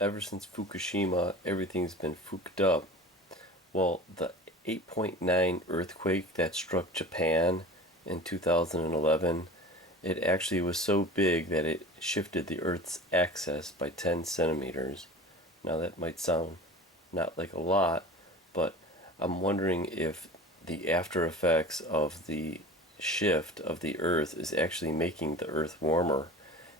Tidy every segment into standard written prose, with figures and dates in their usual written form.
Ever since Fukushima, everything's been Fuk'd up. Well, the 8.9 earthquake that struck Japan in 2011, it actually was so big that it shifted the Earth's axis by 10 centimeters. Now that might sound not like a lot, but I'm wondering if the after effects of the shift of the Earth is actually making the Earth warmer.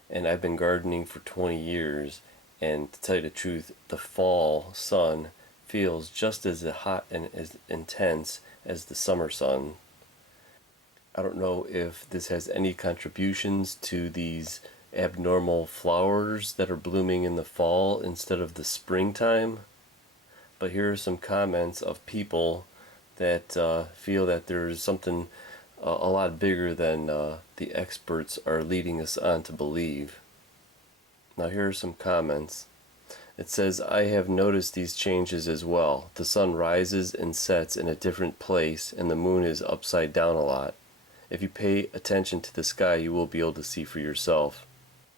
And I've been gardening for 20 years, and to tell you the truth, the fall sun feels just as hot and as intense as the summer sun. I don't know if this has any contributions to these abnormal flowers that are blooming in the fall instead of the springtime, but here are some comments of people that feel that there's something a lot bigger than the experts are leading us on to believe. Now here are some comments. It says, I have noticed these changes as well. The sun rises and sets in a different place and the moon is upside down a lot. If you pay attention to the sky, you will be able to see for yourself.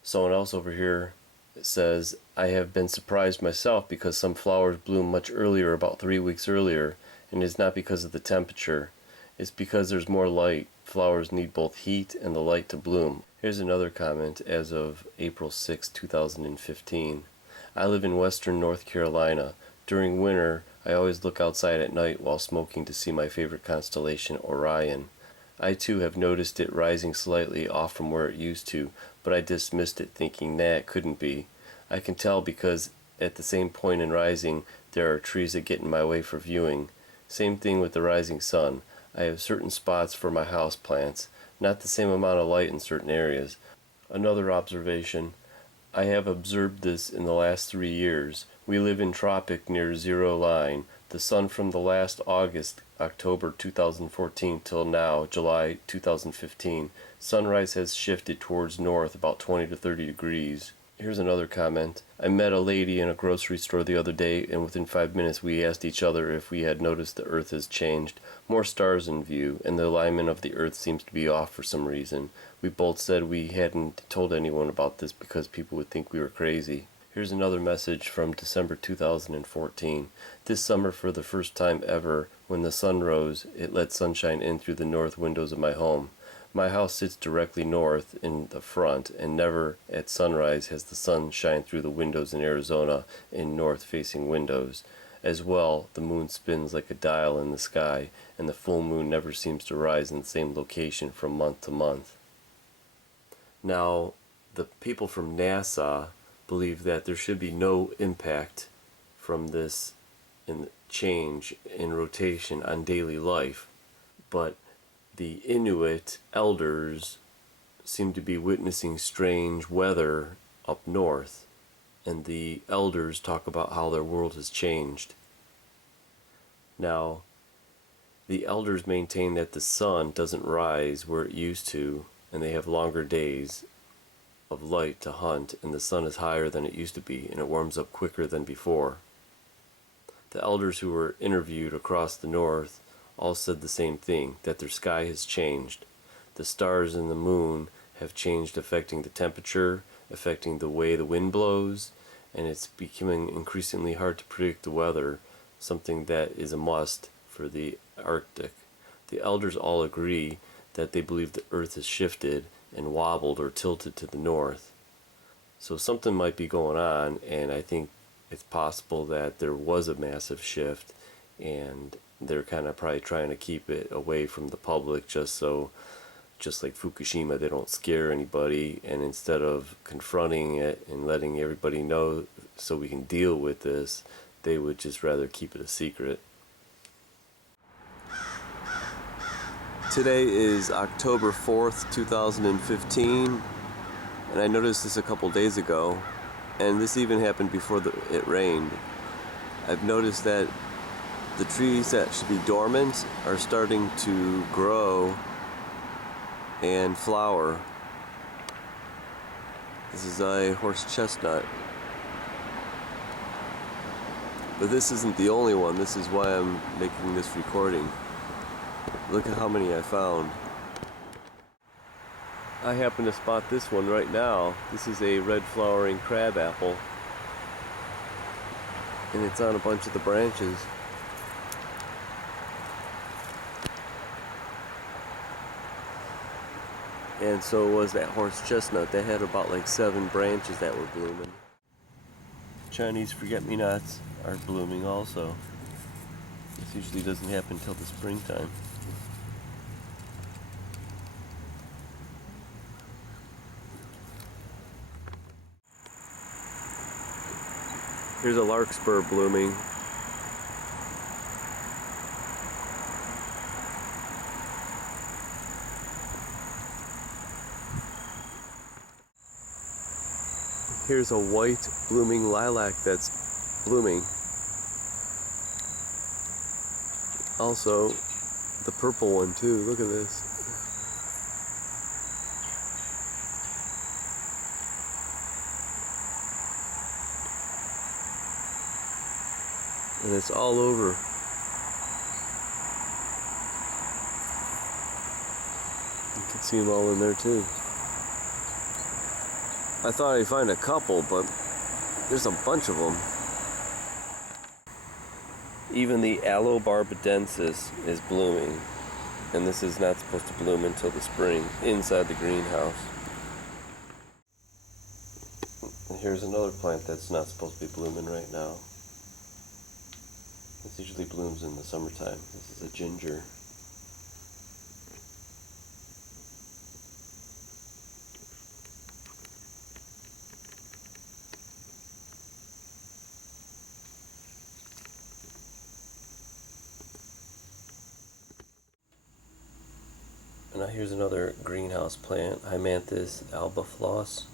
Someone else over here says, I have been surprised myself because some flowers bloom much earlier, about 3 weeks earlier, and it's not because of the temperature. It's because there's more light. Flowers need both heat and the light to bloom. Here's another comment as of April 6, 2015. I live in western North Carolina. During winter, I always look outside at night while smoking to see my favorite constellation, Orion. I too have noticed it rising slightly off from where it used to, but I dismissed it thinking, nah, it couldn't be. I can tell because at the same point in rising, there are trees that get in my way for viewing. Same thing with the rising sun. I have certain spots for my house plants, not the same amount of light in certain areas. Another observation, I have observed this in the last 3 years. We live in tropic near zero line. The sun from the last October 2014 till now, July 2015, sunrise has shifted towards north about 20 to 30 degrees. Here's another comment. I met a lady in a grocery store the other day, and within 5 minutes we asked each other if we had noticed the earth has changed. More stars in view, and the alignment of the earth seems to be off for some reason. We both said we hadn't told anyone about this because people would think we were crazy. Here's another message from December 2014. This summer, for the first time ever, when the sun rose, it let sunshine in through the north windows of my home. My house sits directly north in the front, and never at sunrise has the sun shine through the windows in Arizona in north-facing windows. As well, the moon spins like a dial in the sky, and the full moon never seems to rise in the same location from month to month. Now, the people from NASA believe that there should be no impact from this change in rotation on daily life, but the Inuit elders seem to be witnessing strange weather up north, and the elders talk about how their world has changed. Now, the elders maintain that the sun doesn't rise where it used to, and they have longer days of light to hunt, and the sun is higher than it used to be, and it warms up quicker than before. The elders who were interviewed across the north all said the same thing, that their sky has changed. The stars and the moon have changed, affecting the temperature, affecting the way the wind blows, and it's becoming increasingly hard to predict the weather, something that is a must for the Arctic. The elders all agree that they believe the earth has shifted and wobbled or tilted to the north. So something might be going on, and I think it's possible that there was a massive shift, and they're kind of probably trying to keep it away from the public just like Fukushima, they don't scare anybody, and instead of confronting it and letting everybody know so we can deal with this, they would just rather keep it a secret. Today is October 4th, 2015, and I noticed this a couple days ago, and this even happened before it rained. I've noticed that the trees that should be dormant are starting to grow and flower. This is a horse chestnut. But this isn't the only one. This is why I'm making this recording. Look at how many I found. I happen to spot this one right now. This is a red flowering crabapple. and it's on a bunch of the branches. And so was that horse chestnut. They had about like 7 branches that were blooming. Chinese forget-me-nots are blooming also. This usually doesn't happen until the springtime. Here's a larkspur blooming. Here's a white blooming lilac that's blooming. Also, the purple one too. Look at this. And it's all over. You can see them all in there too. I thought I'd find a couple, but there's a bunch of them. Even the Aloe barbadensis is blooming, and this is not supposed to bloom until the spring inside the greenhouse. And here's another plant that's not supposed to be blooming right now. This usually blooms in the summertime. This is a ginger. Now here's another greenhouse plant, Hymanthus albiflos.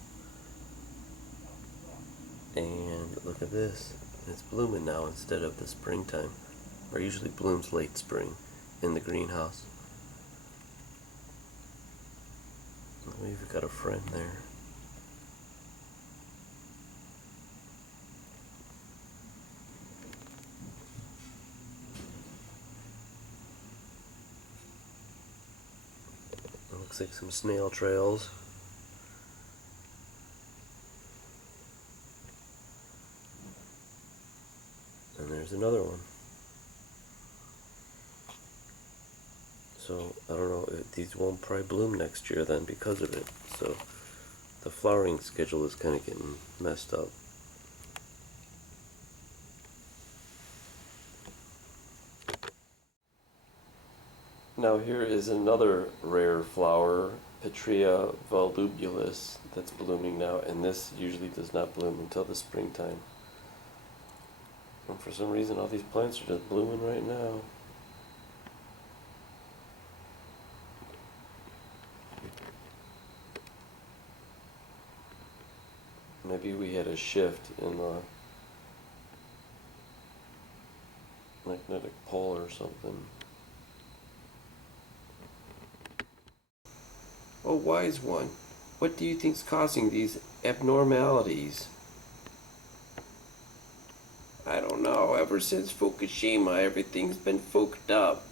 And look at this. It's blooming now instead of the springtime. Or usually blooms late spring in the greenhouse. We've got a friend there. Looks like some snail trails. And there's another one. So, I don't know, these won't probably bloom next year then because of it. So, the flowering schedule is kind of getting messed up. Now here is another rare flower, Petrea volubulus, that's blooming now, and this usually does not bloom until the springtime. And for some reason all these plants are just blooming right now. Maybe we had a shift in the magnetic pole or something. Oh, wise one, what do you think's causing these abnormalities? I don't know. Ever since Fukushima, everything's been Fuk'd up.